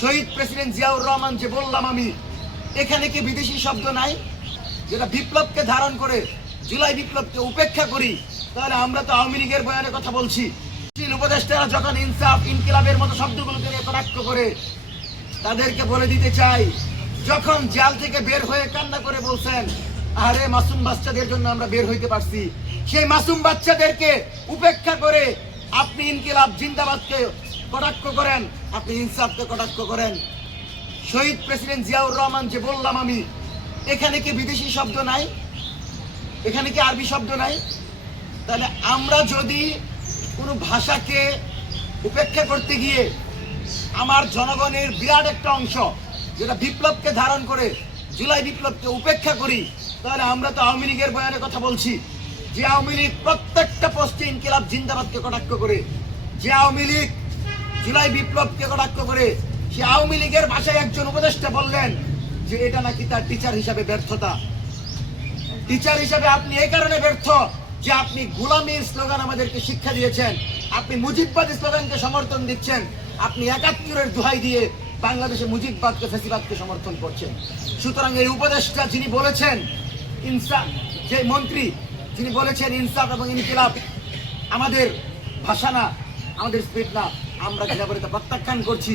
শহীদ president Ziaur Rahman যে বললাম আমি, এখানে কি বিদেশি শব্দ নাই? যেটা বিপ্লবকে ধারণ করে জুলাই বিপ্লবকে উপেক্ষা করি, তাহলে আমরা তো আওয়ামী লীগের বয়ানের কথা বলছি। উপদেষ্টারা যখন ইনসাফ ইনকিলাবের মতো শব্দগুলোকে কটাক্ষ করে, তাদেরকে বলে দিতে চাই, যখন জেল থেকে বের হয়ে কান্না করে বলছেন আরে মাসুম বাচ্চাদের জন্য আমরা বের হইতে পারছি, সেই মাসুম বাচ্চাদেরকে উপেক্ষা করে আপনি ইনকিলাব জিন্দাবাদকে কটাক্ষ করেন, আপনি ইনসাফকে কটাক্ষ করেন। শহীদ প্রেসিডেন্ট জিয়াউর রহমান যে বললাম আমি, এখানে কি বিদেশি শব্দ নাই? এখানে কি আরবি শব্দ নাই? তাহলে আমরা যদি কোনো ভাষাকে উপেক্ষা করতে গিয়ে আমার জনগণের বিরাট একটা অংশ যেটা বিপ্লবকে ধারণ করে জুলাই বিপ্লবকে উপেক্ষা করি, তাহলে আমরা তো আওয়ামী লীগের বয়ানের কথা বলছি। যে আওয়ামী লীগ প্রত্যেকটা পোস্টে ইনকিলাব জিন্দাবাদকে কটাক্ষ করে, যে আওয়ামী লীগ জুলাই বিপ্লবকে কটাক্ষ করে, সে আওয়ামী লীগের ভাষায় একজন উপদেষ্টা বললেন যে এটা নাকি তার টিচার হিসাবে ব্যর্থতা। টিচার হিসাবে আপনি এই কারণে ব্যর্থ যে আপনি গোলামীর স্লোগান আমাদেরকে শিক্ষা দিয়েছেন, আপনি মুজিববাদী স্লোগানকে সমর্থন দিচ্ছেন, আপনি ৭১-এর দোহাই দিয়ে বাংলাদেশে মুজিববাদকে ফ্যাসিবাদকে সমর্থন করছেন। সুতরাং এই উপদেষ্টা যিনি বলেছেন ইনসাফ, যে মন্ত্রী যিনি বলেছেন ইনসাফ এবং ইনকিলাব আমাদের ভাষা না, আমাদের স্পিরিট না, আমরা ঘৃণা করে তা প্রত্যাখ্যান করছি।